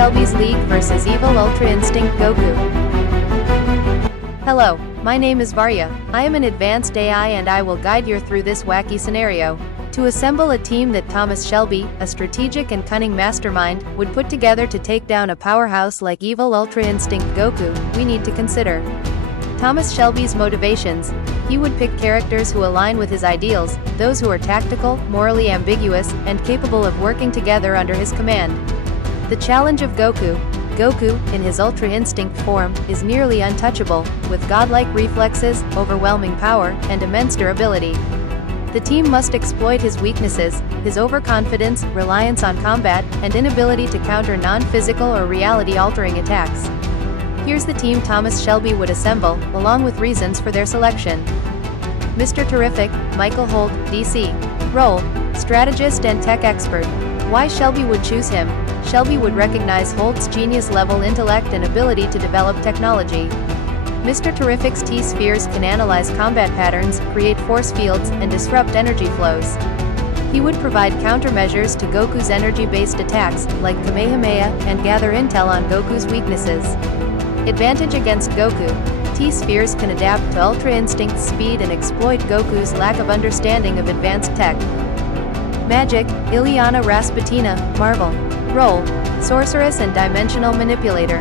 Shelby's League vs Evil Ultra Instinct Goku. Hello, my name is Varya. I am an advanced AI and I will guide you through this wacky scenario. To assemble a team that Thomas Shelby, a strategic and cunning mastermind, would put together to take down a powerhouse like Evil Ultra Instinct Goku, we need to consider Thomas Shelby's motivations. He would pick characters who align with his ideals, those who are tactical, morally ambiguous, and capable of working together under his command. The challenge of Goku. Goku, in his Ultra Instinct form, is nearly untouchable, with godlike reflexes, overwhelming power, and immense durability. The team must exploit his weaknesses, his overconfidence, reliance on combat, and inability to counter non-physical or reality-altering attacks. Here's the team Thomas Shelby would assemble, along with reasons for their selection. Mr. Terrific, Michael Holt, DC. Role: strategist and tech expert. Why Shelby would choose him? Shelby would recognize Holt's genius-level intellect and ability to develop technology. Mr. Terrific's T-spheres can analyze combat patterns, create force fields, and disrupt energy flows. He would provide countermeasures to Goku's energy-based attacks, like Kamehameha, and gather intel on Goku's weaknesses. Advantage against Goku. T-spheres can adapt to Ultra Instinct's speed and exploit Goku's lack of understanding of advanced tech. Magic: Ileana Rasputina, Marvel. Role: sorceress and dimensional manipulator.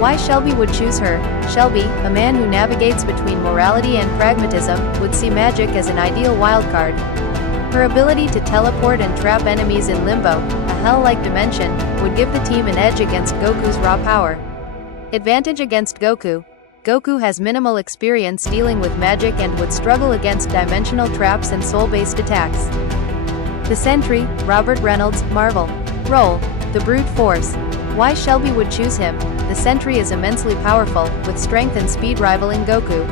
Why Shelby would choose her? Shelby, a man who navigates between morality and pragmatism, would see magic as an ideal wildcard. Her ability to teleport and trap enemies in limbo, a hell-like dimension, would give the team an edge against Goku's raw power. Advantage against Goku. Goku has minimal experience dealing with magic and would struggle against dimensional traps and soul-based attacks. The Sentry, Robert Reynolds, Marvel. Role: the brute force. Why Shelby would choose him? The Sentry is immensely powerful, with strength and speed rivaling Goku.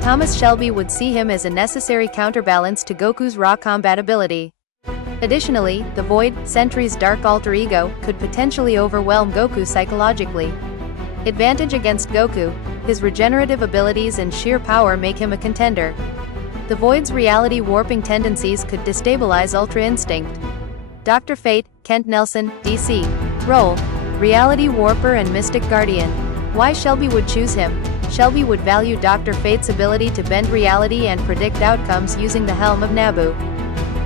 Thomas Shelby would see him as a necessary counterbalance to Goku's raw combat ability. Additionally, the Void, Sentry's dark alter ego, could potentially overwhelm Goku psychologically. Advantage against Goku. His regenerative abilities and sheer power make him a contender. The Void's reality warping tendencies could destabilize Ultra Instinct. Dr. Fate, Kent Nelson, DC. Role: reality warper and mystic guardian. Why Shelby would choose him? Shelby would value Dr. Fate's ability to bend reality and predict outcomes using the Helm of Naboo.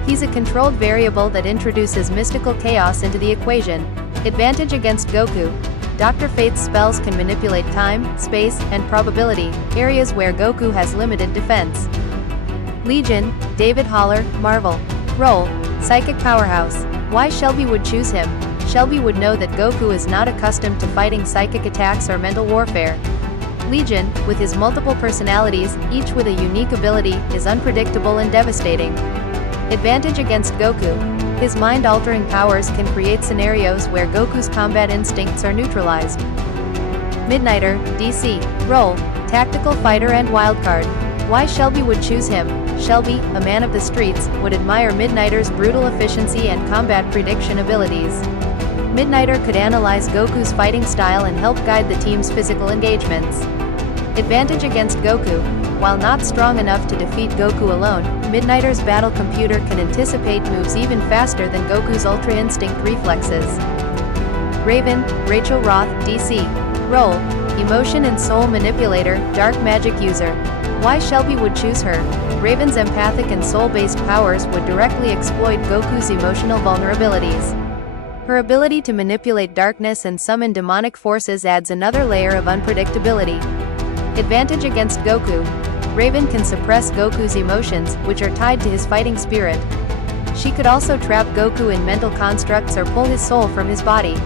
He's a controlled variable that introduces mystical chaos into the equation. Advantage against Goku. Dr. Fate's spells can manipulate time, space, and probability, areas where Goku has limited defense. Legion, David Haller, Marvel. Role: psychic powerhouse. Why Shelby would choose him? Shelby would know that Goku is not accustomed to fighting psychic attacks or mental warfare. Legion, with his multiple personalities, each with a unique ability, is unpredictable and devastating. Advantage against Goku. His mind-altering powers can create scenarios where Goku's combat instincts are neutralized. Midnighter, DC. Role: tactical fighter and wildcard. Why Shelby would choose him? Shelby, a man of the streets, would admire Midnighter's brutal efficiency and combat prediction abilities. Midnighter could analyze Goku's fighting style and help guide the team's physical engagements. Advantage against Goku. While not strong enough to defeat Goku alone, Midnighter's battle computer can anticipate moves even faster than Goku's Ultra Instinct reflexes. Raven, Rachel Roth, DC. Role: emotion and soul manipulator, dark magic user. Why Shelby would choose her? Raven's empathic and soul-based powers would directly exploit Goku's emotional vulnerabilities. Her ability to manipulate darkness and summon demonic forces adds another layer of unpredictability. Advantage against Goku. Raven can suppress Goku's emotions, which are tied to his fighting spirit. She could also trap Goku in mental constructs or pull his soul from his body.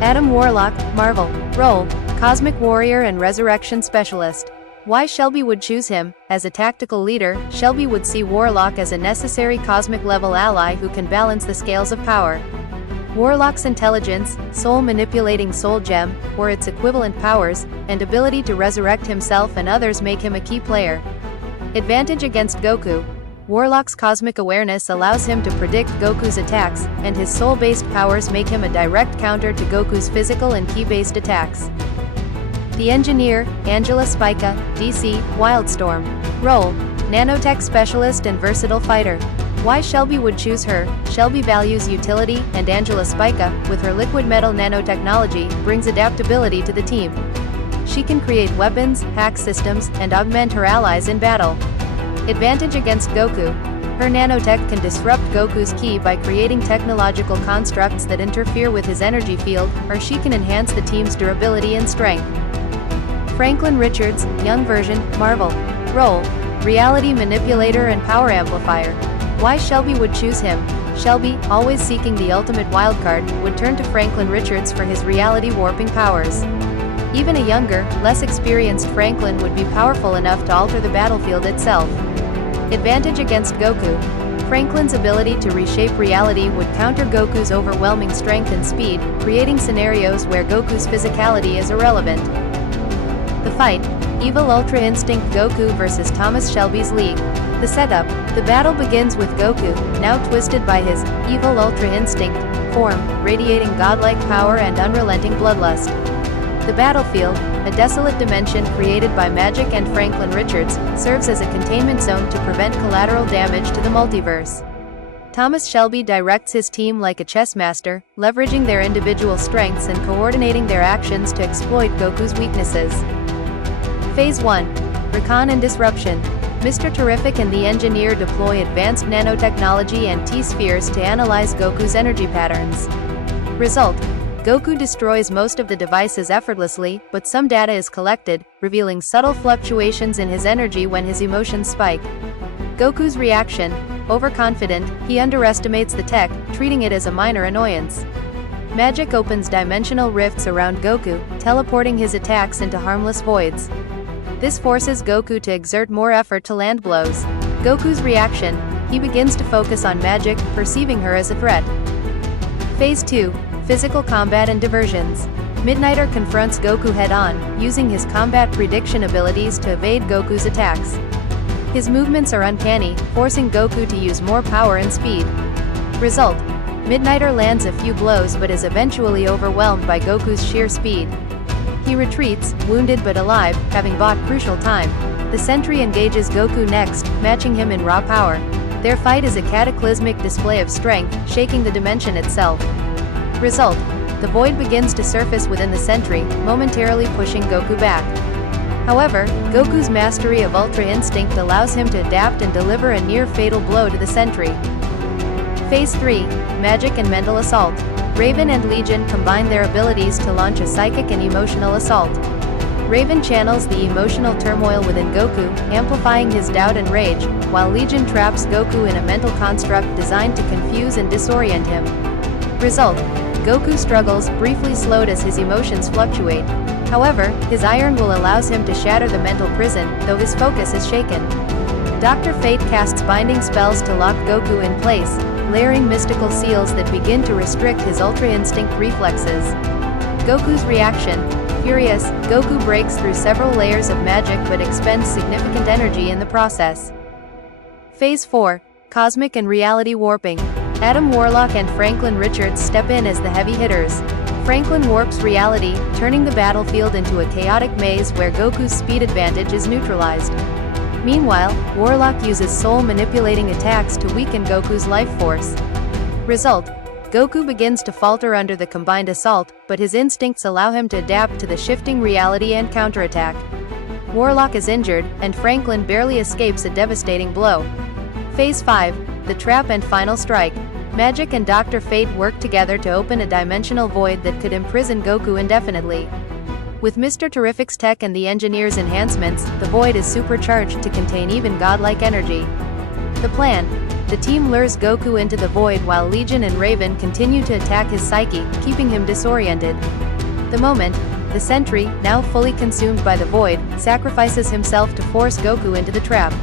Adam Warlock, Marvel. Role: cosmic warrior and resurrection specialist. Why Shelby would choose him? As a tactical leader, Shelby would see Warlock as a necessary cosmic-level ally who can balance the scales of power. Warlock's intelligence, soul-manipulating soul gem, or its equivalent powers, and ability to resurrect himself and others make him a key player. Advantage against Goku. Warlock's cosmic awareness allows him to predict Goku's attacks, and his soul-based powers make him a direct counter to Goku's physical and ki-based attacks. The Engineer, Angela Spica, DC, Wildstorm. Role: nanotech specialist and versatile fighter. Why Shelby would choose her? Shelby values utility, and Angela Spica, with her liquid metal nanotechnology, brings adaptability to the team. She can create weapons, hack systems, and augment her allies in battle. Advantage against Goku. Her nanotech can disrupt Goku's ki by creating technological constructs that interfere with his energy field, or she can enhance the team's durability and strength. Franklin Richards, young version, Marvel. Role: reality manipulator and power amplifier. Why Shelby would choose him? Shelby, always seeking the ultimate wildcard, would turn to Franklin Richards for his reality warping powers. Even a younger, less experienced Franklin would be powerful enough to alter the battlefield itself. Advantage against Goku. Franklin's ability to reshape reality would counter Goku's overwhelming strength and speed, creating scenarios where Goku's physicality is irrelevant. The fight: Evil Ultra Instinct Goku vs Thomas Shelby's League. The setup: the battle begins with Goku, now twisted by his evil Ultra Instinct form, radiating godlike power and unrelenting bloodlust. The battlefield, a desolate dimension created by magic and Franklin Richards, serves as a containment zone to prevent collateral damage to the multiverse. Thomas Shelby directs his team like a chess master, leveraging their individual strengths and coordinating their actions to exploit Goku's weaknesses. Phase 1. Recon and Disruption. Mr. Terrific and the Engineer deploy advanced nanotechnology and T-spheres to analyze Goku's energy patterns. Result: Goku destroys most of the devices effortlessly, but some data is collected, revealing subtle fluctuations in his energy when his emotions spike. Goku's reaction: overconfident, he underestimates the tech, treating it as a minor annoyance. Magic opens dimensional rifts around Goku, teleporting his attacks into harmless voids. This forces Goku to exert more effort to land blows. Goku's reaction: he begins to focus on magic, perceiving her as a threat. Phase 2. Physical combat and diversions. Midnighter confronts Goku head-on, using his combat prediction abilities to evade Goku's attacks. His movements are uncanny, forcing Goku to use more power and speed. Result: Midnighter lands a few blows but is eventually overwhelmed by Goku's sheer speed. He retreats, wounded but alive, having bought crucial time. The Sentry engages Goku next, matching him in raw power. Their fight is a cataclysmic display of strength, shaking the dimension itself. Result: the void begins to surface within the Sentry, momentarily pushing Goku back. However, Goku's mastery of Ultra Instinct allows him to adapt and deliver a near-fatal blow to the Sentry. Phase 3. Magic and Mental Assault. Raven and Legion combine their abilities to launch a psychic and emotional assault. Raven channels the emotional turmoil within Goku, amplifying his doubt and rage, while Legion traps Goku in a mental construct designed to confuse and disorient him. Result: Goku struggles, briefly slowed as his emotions fluctuate. However, his iron will allows him to shatter the mental prison, though his focus is shaken. Dr. Fate casts binding spells to lock Goku in place, layering mystical seals that begin to restrict his Ultra Instinct reflexes. Goku's reaction: furious, Goku breaks through several layers of magic but expends significant energy in the process. Phase 4. Cosmic and Reality Warping. Adam Warlock and Franklin Richards step in as the heavy hitters. Franklin warps reality, turning the battlefield into a chaotic maze where Goku's speed advantage is neutralized. Meanwhile, Warlock uses soul-manipulating attacks to weaken Goku's life force. Result: Goku begins to falter under the combined assault, but his instincts allow him to adapt to the shifting reality and counterattack. Warlock is injured, and Franklin barely escapes a devastating blow. Phase 5. The Trap and Final Strike. Magic and Dr. Fate work together to open a dimensional void that could imprison Goku indefinitely. With Mr. Terrific's tech and the Engineer's enhancements, the void is supercharged to contain even godlike energy. The plan: the team lures Goku into the void while Legion and Raven continue to attack his psyche, keeping him disoriented. The moment: the Sentry, now fully consumed by the void, sacrifices himself to force Goku into the trap.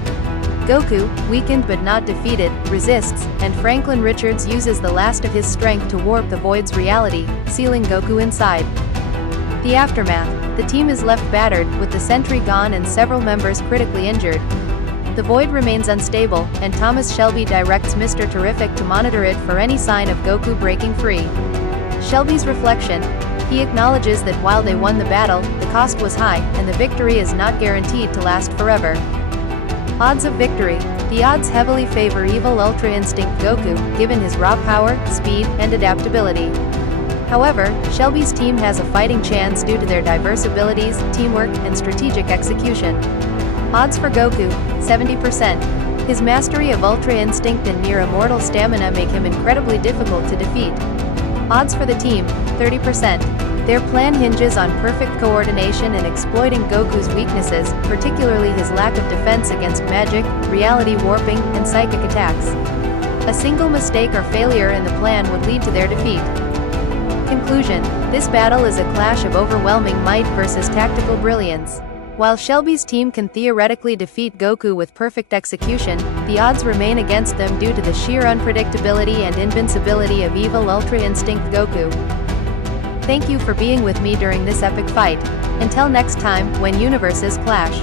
Goku, weakened but not defeated, resists, and Franklin Richards uses the last of his strength to warp the void's reality, sealing Goku inside. The aftermath: the team is left battered, with the Sentry gone and several members critically injured. The void remains unstable, and Thomas Shelby directs Mr. Terrific to monitor it for any sign of Goku breaking free. Shelby's reflection: he acknowledges that while they won the battle, the cost was high, and the victory is not guaranteed to last forever. Odds of victory: The odds heavily favor evil Ultra Instinct Goku, given his raw power, speed, and adaptability. However, Shelby's team has a fighting chance due to their diverse abilities, teamwork, and strategic execution. Odds for Goku, 70%. His mastery of Ultra Instinct and near-immortal stamina make him incredibly difficult to defeat. Odds for the team, 30%. Their plan hinges on perfect coordination and exploiting Goku's weaknesses, particularly his lack of defense against magic, reality warping, and psychic attacks. A single mistake or failure in the plan would lead to their defeat. Conclusion: this battle is a clash of overwhelming might versus tactical brilliance. While Shelby's team can theoretically defeat Goku with perfect execution, the odds remain against them due to the sheer unpredictability and invincibility of evil Ultra Instinct Goku. Thank you for being with me during this epic fight. Until next time, when universes clash.